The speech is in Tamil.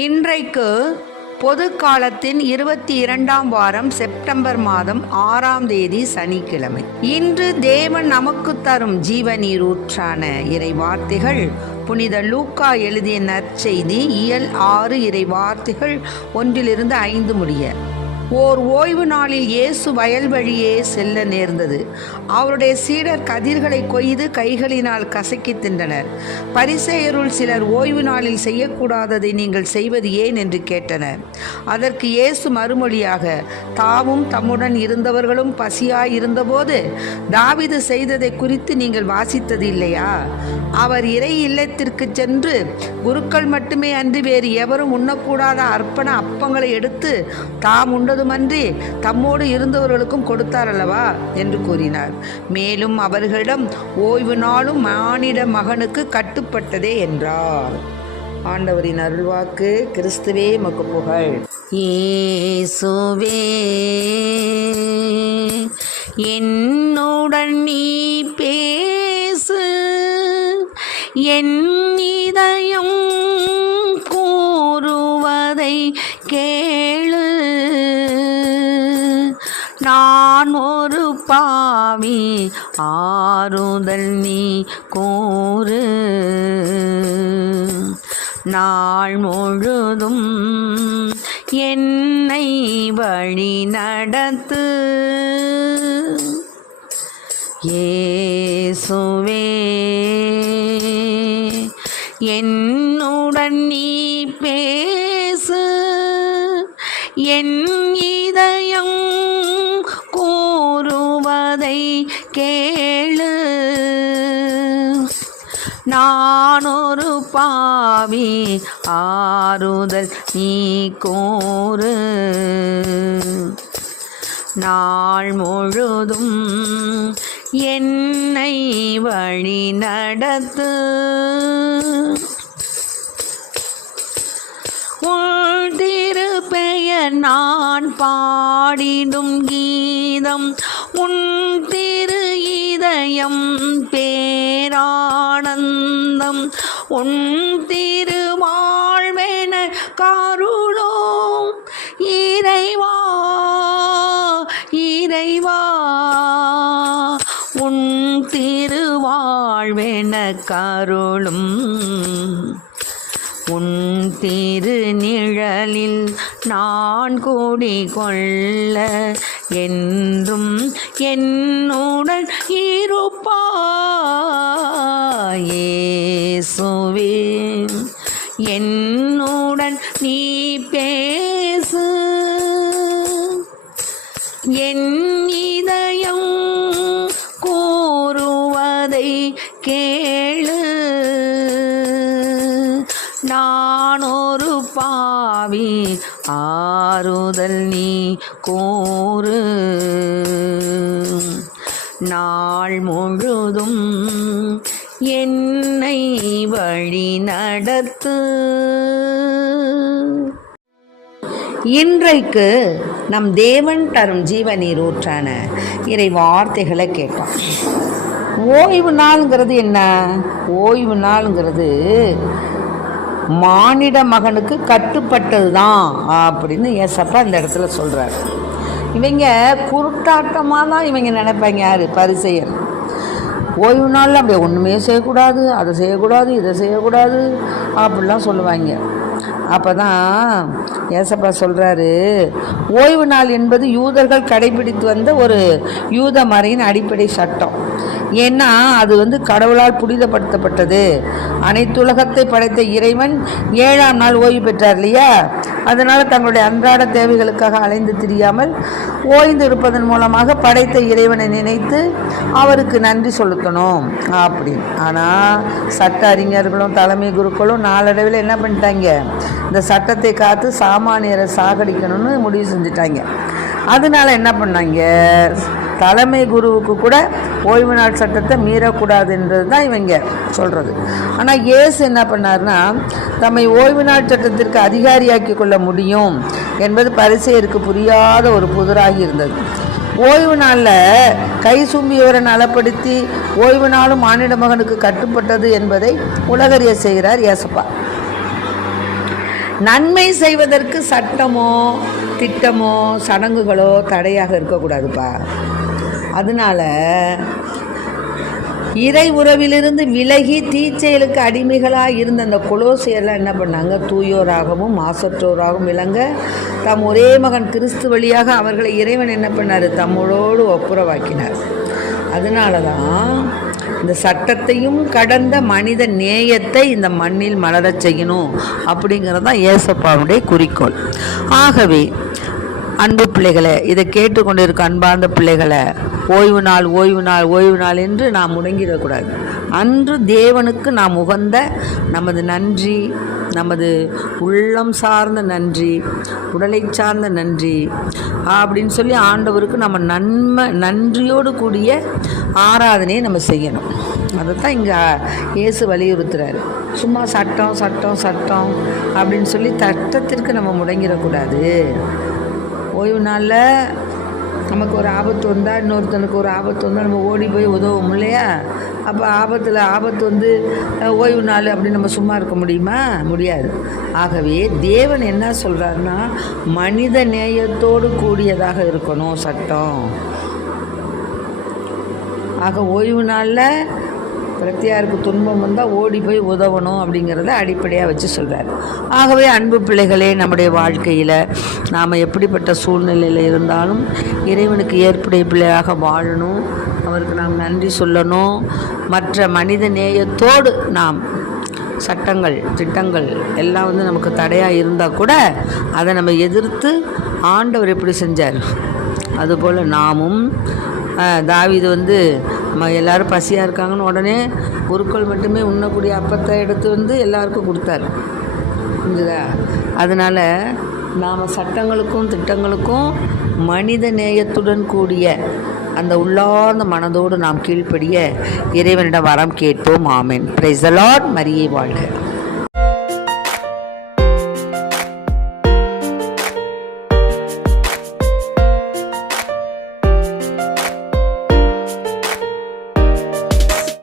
இன்றைக்கு பொது காலத்தின் 22ஆம் வாரம் செப்டம்பர் மாதம் 6ஆம் தேதி சனிக்கிழமை. இன்று தேவன் நமக்கு தரும் ஜீவநீர் ஊற்றான இறை வார்த்தைகள் புனித லூக்கா எழுதிய நற்செய்தி இயல் 6 இறை வார்த்தைகள் 1-5 முடிய. ஓர் ஓய்வு நாளில் இயேசு வயல் வழியே செல்ல நேர்ந்தது. அவருடைய சீடர் கதிர்களை கொய்து கைகளினால் கசக்கி தின்றனர். பரிசேயருள் சிலர் ஓய்வு நாளில் செய்யக்கூடாததை நீங்கள் செய்வது ஏன் என்று கேட்டனர். அதற்கு இயேசு மறுமொழியாக, தாமும் தம்முடன் இருந்தவர்களும் பசியாய் இருந்தபோது தாவீது செய்ததை குறித்து நீங்கள் வாசித்தது இல்லையா? அவர் இறை இல்லத்திற்கு சென்று குருக்கள் மட்டுமே அன்றி வேறு எவரும் உண்ணக்கூடாத அர்ப்பண அப்பங்களை எடுத்து தாம் உண்டதுமன்றி தம்மோடு இருந்தவர்களுக்கும் கொடுத்தார் அல்லவா என்று கூறினார். மேலும் அவர்களிடம், ஓய்வு நாளும் மானிட மகனுக்கு கட்டுப்பட்டதே என்றார். ஆண்டவரின் அருள்வாக்கு. கிறிஸ்துவே உமக்கு புகழ். இயேசுவே, என்னுடன் நீ பேசு, என் இதயம் கூறுவதை கேளு. நான் ஒரு பாவி, ஆறுதல் நீ கூறு. நாள் முழுதும் என்னை வழி நடத்து. இயேசுவே, என்னுடன் நீ பேசு, என் இதயம் கூறுவதை கேளு. நான் ஒரு பாவி, ஆறுதல் நீ கூறு. நாள் முழுதும் என்னை வழி நடத்து. உன் திருப்பெயர் நான் பாடிடும் கீதம், உன் திரு இதயம் பேரானந்தம். உன் திருவாழ்வென கருளும் இறைவா, இறைவா. உன் திருவாழ்வென கருளும். உன் திரு நிழலில் நான் குடிகொள்ள என்றும் என்னுடன் இருப்பாய். இயேசுவே, என்னுடன் நீ பேசு, என் இதயம் கூறுவதை கேளு. நான் ஒரு பாவி, ஆறுதல் நீ கூறு. நாள் முழுதும் என்னை வழி நடத்து. இன்றைக்கு நம் தேவன் தரும் ஜீவநீர் ஊற்றான இறை வார்த்தைகளை கேட்டோம். ஓய்வு நாளுங்கிறது என்ன? ஓய்வு நாளுங்கிறது மானிட மகனுக்கு கட்டுப்பட்டது தான் அப்படின்னு ஏசப்பா இந்த இடத்துல சொல்கிறார். இவங்க குருட்டாட்டமாக தான் இவங்க நினைப்பாங்க. யார்? பரிசேயர். ஓய்வு நாளில் அப்படியே ஒன்றுமே செய்யக்கூடாது, அதை செய்யக்கூடாது, இதை செய்யக்கூடாது அப்படிலாம் சொல்லுவாங்க. அப்போ தான் ஏசப்பா சொல்கிறாரு, ஓய்வு நாள் என்பது யூதர்கள் கடைபிடித்து வந்த ஒரு யூத மறையின் அடிப்படை சட்டம். ஏன்னா அது கடவுளால் புனிதப்படுத்தப்பட்டது. அனைத்துலகத்தை படைத்த இறைவன் 7ஆம் நாள் ஓய்வு பெற்றார் இல்லையா? அதனால் தங்களுடைய அன்றாட தேவைகளுக்காக அலைந்து திரியாமல் ஓய்ந்து இருப்பதன் மூலமாக படைத்த இறைவனை நினைத்து அவருக்கு நன்றி செலுத்தணும் அப்படின்னு. ஆனால் சட்ட அறிஞர்களும் தலைமை குருக்களும் நாளடைவில் என்ன பண்ணிட்டாங்க? இந்த சட்டத்தை காத்து சாமானியரை சாகடிக்கணும்னு முடிவு செஞ்சுட்டாங்க. அதனால என்ன பண்ணாங்க? தலைமை குருவுக்கு கூட ஓய்வு நாள் சட்டத்தை மீறக்கூடாதுன்றது தான் இவங்க சொல்கிறது. ஆனால் இயேசு என்ன பண்ணார்னா, தம்மை ஓய்வு நாள் சட்டத்திற்கு அதிகாரியாக்கி கொள்ள முடியும் என்பது பரிசேயருக்கு புரியாத ஒரு புதிராகி இருந்தது. ஓய்வு நாளில் கை சும்பியவரை நலப்படுத்தி ஓய்வு நாளும் மானிட மகனுக்கு கட்டுப்பட்டது என்பதை உலகறிய செய்கிறார் ஏசப்பா. நன்மை செய்வதற்கு சட்டமோ திட்டமோ சடங்குகளோ தடையாக இருக்கக்கூடாதுப்பா. அதனால இறை உறவிலிருந்து விலகி தீச்செயலுக்கு அடிமைகளாக இருந்த அந்த கொலோசியர்லாம் என்ன பண்ணாங்க? தூயோராகவும் மாசற்றோராகவும் விளங்க தம் ஒரே மகன் கிறிஸ்து வழியாக அவர்களை இறைவன் என்ன பண்ணார்? தம்மோடு ஒப்புரவாக்கினார். அதனால தான் இந்த சட்டத்தையும் கடந்த மனித நேயத்தை இந்த மண்ணில் மலரச் செய்யணும் அப்படிங்கிறது தான் ஏசப்பாவுடைய குறிக்கோள். ஆகவே அன்பு பிள்ளைகளை, இதை கேட்டுக்கொண்டிருக்க அன்பார்ந்த பிள்ளைகளை, ஓய்வு நாள் ஓய்வு நாள் ஓய்வு நாள் என்று நாம் முடங்கிடக்கூடாது. அன்று தேவனுக்கு நாம் உகந்த நமது நன்றி, நமது உள்ளம் சார்ந்த நன்றி, உடலை சார்ந்த நன்றி அப்படின்னு சொல்லி ஆண்டவருக்கு நம்ம நன்றியோடு கூடிய ஆராதனையை நம்ம செய்யணும். அதை தான் இங்கே இயேசு வலியுறுத்துறாரு. சும்மா சட்டம் சட்டம் சட்டம் அப்படின்னு சொல்லி சட்டத்திற்கு நம்ம முடங்கிடக்கூடாது. ஓய்வு நாளில் நமக்கு ஒரு ஆபத்து வந்தால், இன்னொருத்தனுக்கு ஒரு ஆபத்து வந்தால் நம்ம ஓடி போய் உதவும் இல்லையா? அப்போ ஆபத்து வந்து ஓய்வு நாள் அப்படின்னு நம்ம சும்மா இருக்க முடியுமா? முடியாது. ஆகவே தேவன் என்ன சொல்கிறாருன்னா, மனித நேயத்தோடு கூடியதாக இருக்கணும் சட்டம். ஆக ஓய்வு நாளில் பிரத்தியாருக்கு துன்பம் வந்தால் ஓடி போய் உதவணும் அப்படிங்கிறத அடிப்படையாக வச்சு சொல்கிறார். ஆகவே அன்பு பிள்ளைகளே, நம்முடைய வாழ்க்கையில் நாம் எப்படிப்பட்ட சூழ்நிலையில் இருந்தாலும் இறைவனுக்கு ஏற்புடைய பிள்ளையாக வாழணும். அவருக்கு நாம் நன்றி சொல்லணும். மற்ற மனித நேயத்தோடு நாம் சட்டங்கள் திட்டங்கள் எல்லாம் வந்து நமக்கு தடையாக இருந்தால் கூட அதை நம்ம எதிர்த்து ஆண்டவர் எப்படி செஞ்சார், அதுபோல் நாமும் தாவீது வந்து எல்லோரும் பசியாக இருக்காங்கன்னு உடனே குருக்கள் மட்டுமே உண்ணக்கூடிய அப்பத்தை எடுத்து வந்து எல்லாருக்கும் கொடுத்தாரு. புரிஞ்சுதா? அதனால் நாம் சட்டங்களுக்கும் திட்டங்களுக்கும் மனித நேயத்துடன் கூடிய அந்த உள்ளார்ந்த மனதோடு நாம் கீழ்ப்படிய இறைவனிடம் வரம் கேட்போம். ஆமென். Praise the lord. மரியே வாழ்க.